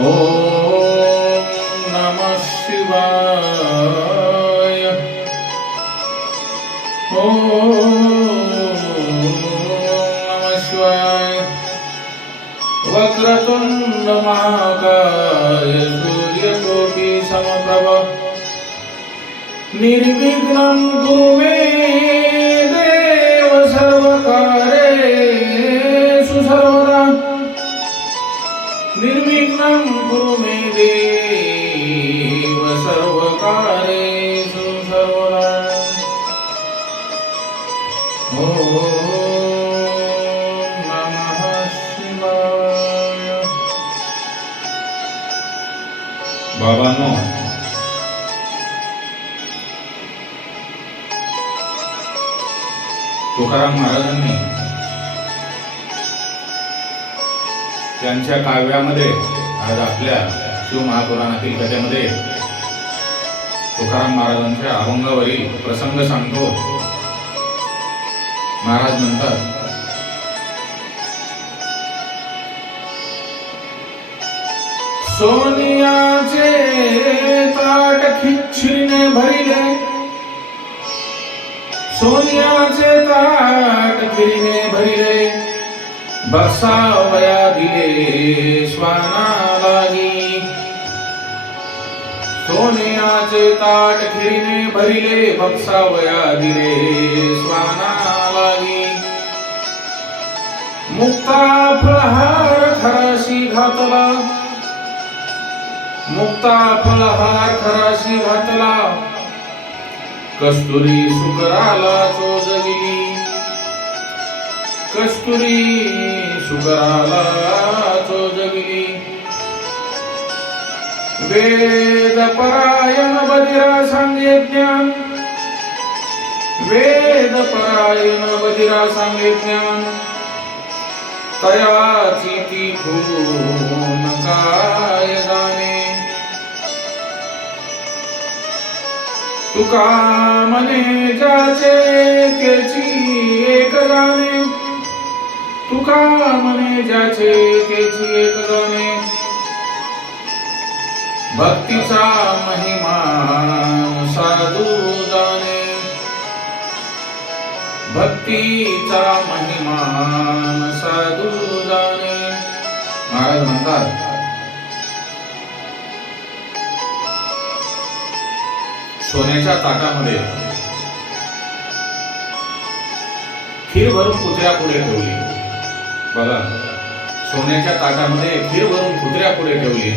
ॐ नमः शिवाय ॐ नमः शिवाय वक्रतुण्ड महाकाय सूर्यकोटि समप्रभ निर्विघ्नं कुरु मे निर्विघ्नं कुरु मे देव सर्वकारेषु सर्वदा ॐ नमः शिवाय बाबांनो तुकाराम महाराजांनी त्यांच्या काव्यामध्ये आज आपल्या शिवमहापुराणातील कथेमध्ये तुकाराम महाराजांच्या अभंगावरील प्रसंग सांगतो. महाराज म्हणतात सोनियाचे ताट खिच्चीने भरिले. सोनियाचे ताट फिरीने भरिले. बसावया दिले श्वाना सोन्याचे ताट खिरीने भरिले बसावया दिले श्वानालागी मुक्ता फळहार खराशी घातला. मुक्ता फळहार खराशी घातला. कस्तुरी सुकराला चोजविली. कस्तुरी सुकराला चोजविली वेद परायण बदिरा सांगे ज्ञान. वेद परायण बदिरा सांगे ज्ञान. तयाची ती खून काय जाणे. तुका मने जाचे त्याची एक जाणे. तुका मने जाचे त्याची एक जाणे भक्तीचा महिमा साधू जाणे. भक्तीचा महिमा साधू जाणे. महाराज म्हणतात सोन्याच्या ताटामध्ये खीर भरून कुत्र्या पुढे ठेवली. बघा. सोन्याच्या ताटामध्ये खीर भरून कुत्र्या पुढे ठेवली.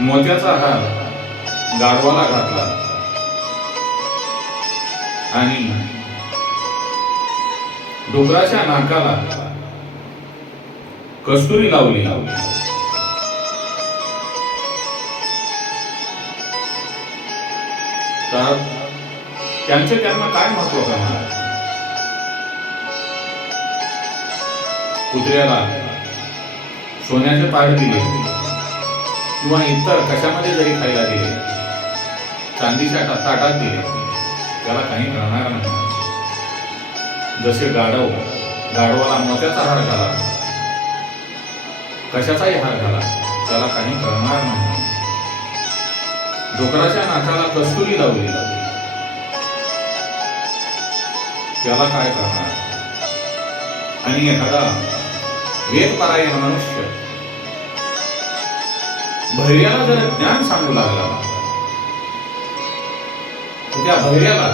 मोत्याचा हार गाढवाला घातला. आणि डोंगराच्या नाकाला कस्तुरी लावली लावली. त्यांचे त्यांना काय महत्त्व करणार? कुत्र्याला सोन्याचे पाय दिले. किंवा इतर कशामध्ये जरी खायला दिले. चांदीच्या टा- ताटात दिले. त्याला काही कळणार नाही. जसे गाढव गाढवाला मोत्याचा हार घाला. कशाचाही हार घाला त्याला काही कळणार नाही. डोकराच्या नाकाला कस्तुरी लावली त्याला काय करणार? आणि एखादा वेदपरायण मनुष्य भैर्याला जर ज्ञान सांगू लागला तर त्या भैर्याला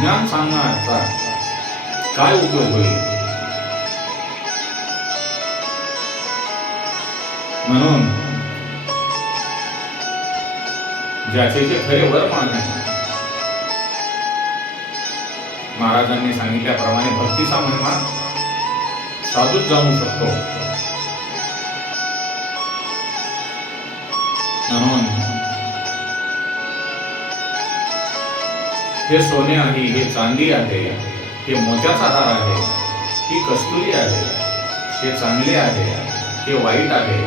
ज्ञान सांगण्याचा काय उपयोग होईल? म्हणून ज्याचे जे खरे वर्म आहे महाराजांनी सांगितल्याप्रमाणे भक्तीचा महिमा साधूच जाऊ शकतो. म्हणून हे सोने आहे हे चांदी आहे हे मोत्याचा हार आहे ही कस्तुरी आहे हे चांगले आहे हे वाईट आहे.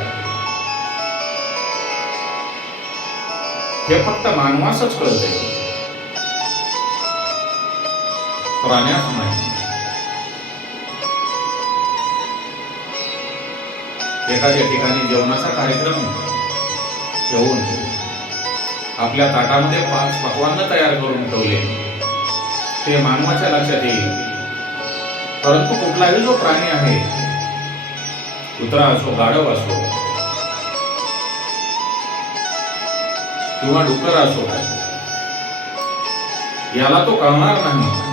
हे फक्त मानवासच कळते. प्राण्यात नाही. एखाद्या ठिकाणी जेवणाचा कार्यक्रम ठेवून आपल्या ताटामध्ये पाच पकवान तयार करून ठेवले ते मानवाच्या लक्षात येईल. परंतु कुठलाही जो प्राणी आहे कुत्रा असो गाढव असो किंवा डुक्कर असो याला तो कळणार नाही.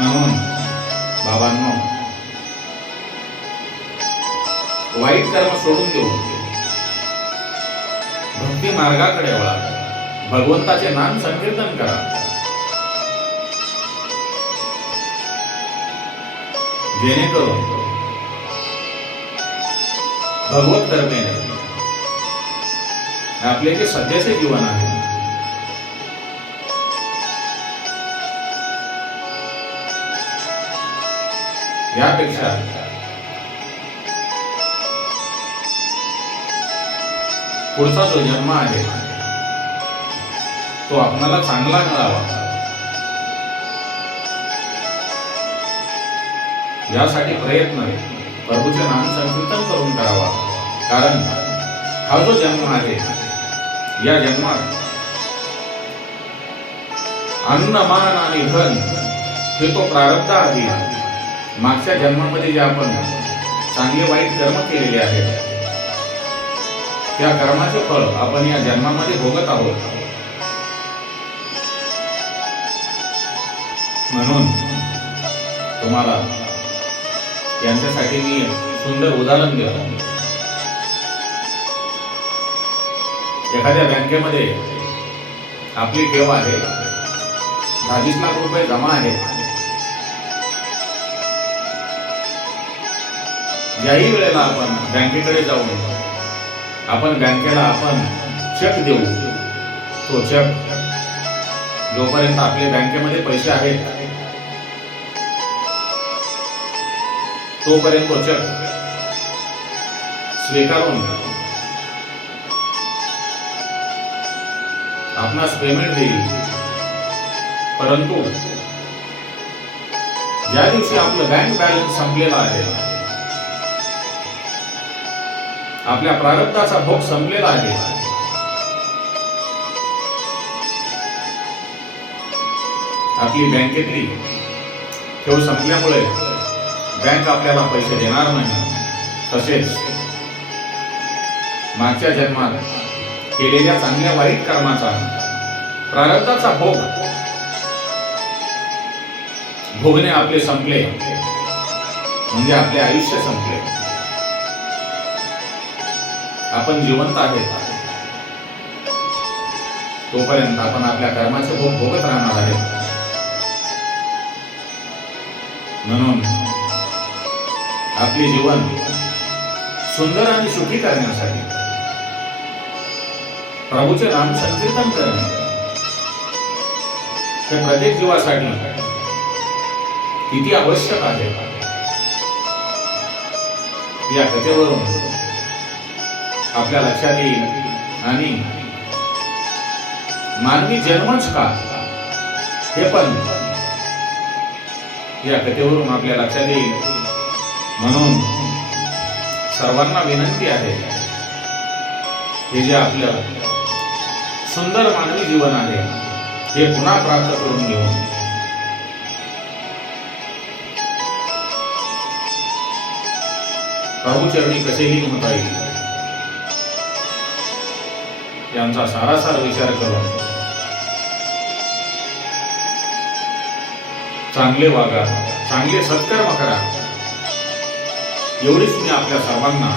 म्हणून बाबांनो. वाईट कर्म सोडून देऊ भक्ती मार्गाकडे वळा. भगवंताचे नाम संकीर्तन करा. जेणेकरून भगवत कर्मेने आपले जे सध्याचे जीवन आहे यापेक्षा पुढचा जो जन्म आहे तो आपणाला चांगला मिळावा यासाठी प्रयत्न प्रभूचे नाम संकीर्तन करून करावा. कारण हा जो जन्म आहे या जन्मात अन्न मान आणि धन हे तो प्रारब्ध आधी मागच्या जन्मामध्ये जे आपण चांगले वाईट कर्म केलेले आहेत त्या कर्माचे फळ आपण या जन्मामध्ये भोगत आहोत. म्हणून तुम्हाला यांच्यासाठी मी सुंदर उदाहरण देतो एखाद्या बँकेमध्ये आपली ठेव आहे दहावीस लाख रुपये जमा आहेत. ज्याही वेळेला आपण बँकेकडे जाऊ आपण बँकेला आपण चेक देऊ तो चेक जोपर्यंत आपले बँकेमध्ये पैसे आहेत तोपर्यंत तो चेक स्वीकारून आपणास पेमेंट देईल. परंतु ज्या दिवशी आपलं बँक बॅलन्स संपलेला आहे आपल्या प्रारब्धाचा भोग संपलेला आहे. आपली बँकेतली ठेव संपल्यामुळे बँक आपल्याला पैसे देणार नाही. तसेच मागच्या जन्मात केलेल्या चांगल्या वाईट कर्माचा प्रारब्धाचा भोग भोगणे आपले संपले. म्हणजे आपले आयुष्य संपले. आपण जिवंत आहेत. तोपर्यंत आपण आपल्या कर्माचे भोग भोगत राहणार आहेत. म्हणून आपले जीवन सुंदर आणि सुखी करण्यासाठी प्रभूचे नाम संकीर्तन करणे. हे प्रत्येक जीवासाठी किती आवश्यक आहे. या कथेवरून आपल्या लक्षात येईल. आणि मानवी जन्मच का? हे पण या कथेवरून आपल्या लक्षात येईल. म्हणून सर्वांना विनंती आहे हे जे आपलं सुंदर मानवी जीवन आहे हे पुन्हा प्राप्त करून घेऊन. प्रभूचरणी कसेही म्हणता येईल. यांचा सारासार विचार करून चांगले वागा चांगले सत्कर्म करा. एवढीच मी आपल्या सर्वांना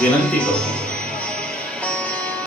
विनंती करतो.